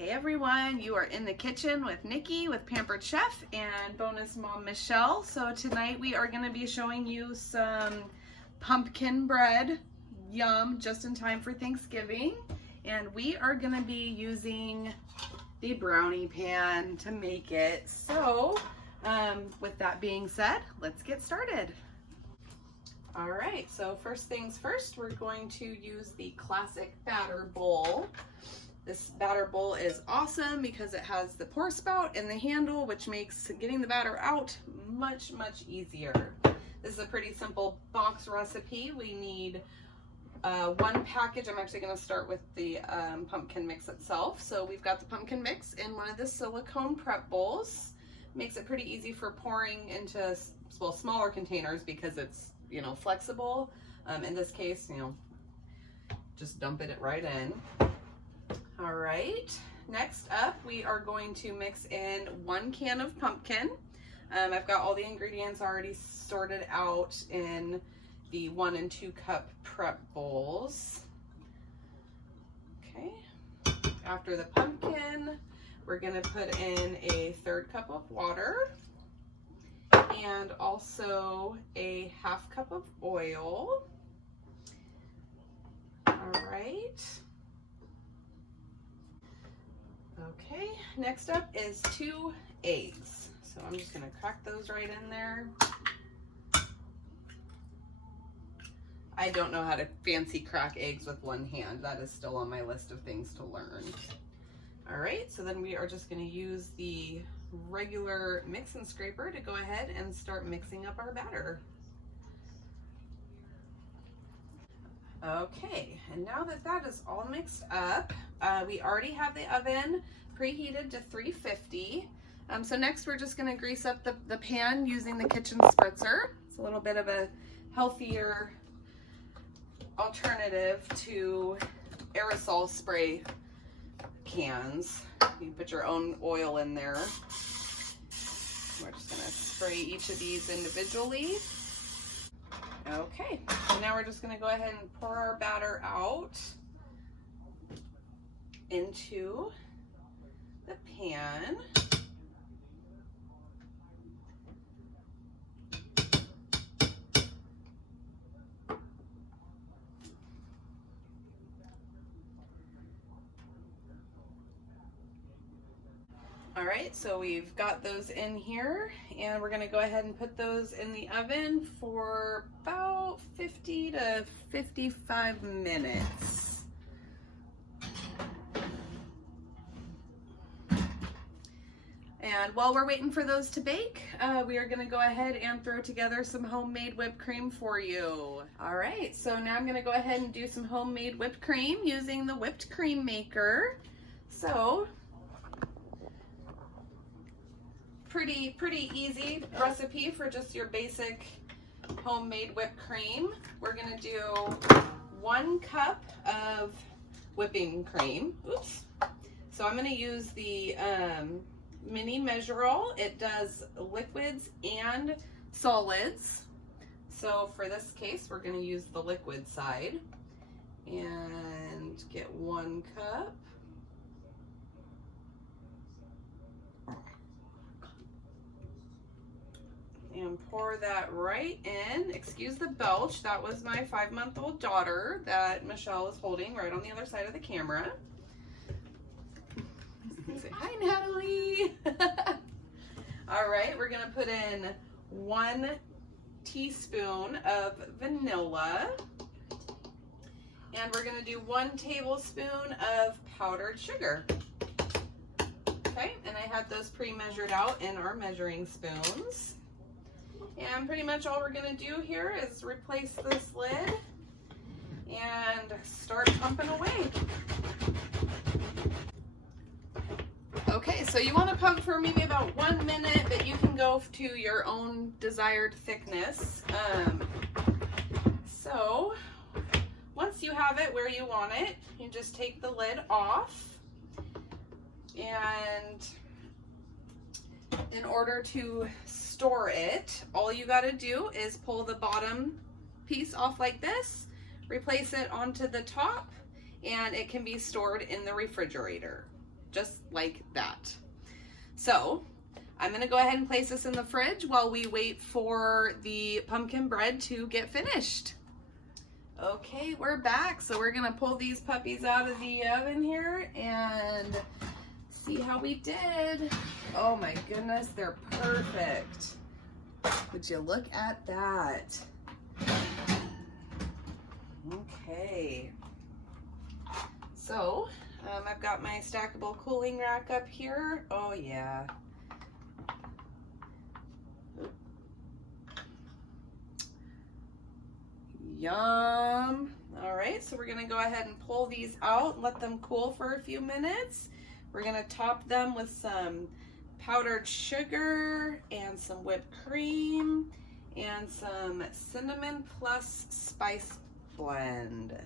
Hey everyone, you are in the kitchen with Nikki with Pampered Chef and bonus mom Michelle. So tonight we are going to be showing you some pumpkin bread, yum, just in time for Thanksgiving. And we are going to be using the brownie pan to make it. So with that being said, let's get started. All right, so first things first, we're going to use the classic batter bowl. This batter bowl is awesome because it has the pour spout and the handle, which makes getting the batter out much easier. This is a pretty simple box recipe. We need one package. I'm actually going to start with the pumpkin mix itself. So we've got the pumpkin mix in one of the silicone prep bowls. Makes it pretty easy for pouring into, well, smaller containers because it's, you know, flexible. In this case, you know, just dump it right in. All right, next up, we are going to mix in 1 can of pumpkin. I've got all the ingredients already sorted out in the 1 and 2 cup prep bowls. Okay, after the pumpkin, we're gonna put in a 1/3 cup of water and also a 1/2 cup of oil. All right. Okay, next up is 2 eggs. So I'm just gonna crack those right in there. I don't know how to fancy crack eggs with one hand. That is still on my list of things to learn. All right, so then we are just gonna use the regular mix and scraper to go ahead and start mixing up our batter. Okay, and now that that is all mixed up, we already have the oven preheated to 350. So next we're just gonna grease up the pan using the kitchen spritzer. It's a little bit of a healthier alternative to aerosol spray cans. You put your own oil in there. We're just gonna spray each of these individually. Okay, so now we're just gonna go ahead and pour our batter out into the pan. All right, so we've got those in here and we're gonna go ahead and put those in the oven for about 50 to 55 minutes. And while we're waiting for those to bake, we are gonna go ahead and throw together some homemade whipped cream for you. All right, so now I'm gonna go ahead and do some homemade whipped cream using the whipped cream maker. So, pretty easy recipe for just your basic homemade whipped cream. We're gonna do 1 cup of whipping cream. Oops. So I'm gonna use the mini measure-all. It does liquids and solids. So for this case, we're gonna use the liquid side and get 1 cup. And pour that right in. Excuse the belch. That was my 5-month-old daughter that Michelle is holding right on the other side of the camera. Say, hi, Natalie. All right, we're gonna put in 1 teaspoon of vanilla. And we're gonna do 1 tablespoon of powdered sugar. Okay, and I had those pre-measured out in our measuring spoons. And pretty much all we're gonna do here is replace this lid and start pumping away. Okay, so you wanna pump for maybe about 1 minute, but you can go to your own desired thickness. So once you have it where you want it, you just take the lid off. And in order to store it, all you got to do is pull the bottom piece off like this, replace it onto the top, and it can be stored in the refrigerator. just like that. So I'm gonna go ahead and place this in the fridge while we wait for the pumpkin bread to get finished. Okay, we're back. So we're gonna pull these puppies out of the oven here and see how we did. Oh my goodness, they're perfect. Would you look at that? Okay. So, I've got my stackable cooling rack up here. Oh yeah. Yum. All right, so we're gonna go ahead and pull these out and let them cool for a few minutes. We're gonna top them with some powdered sugar and some whipped cream and some cinnamon plus spice blend.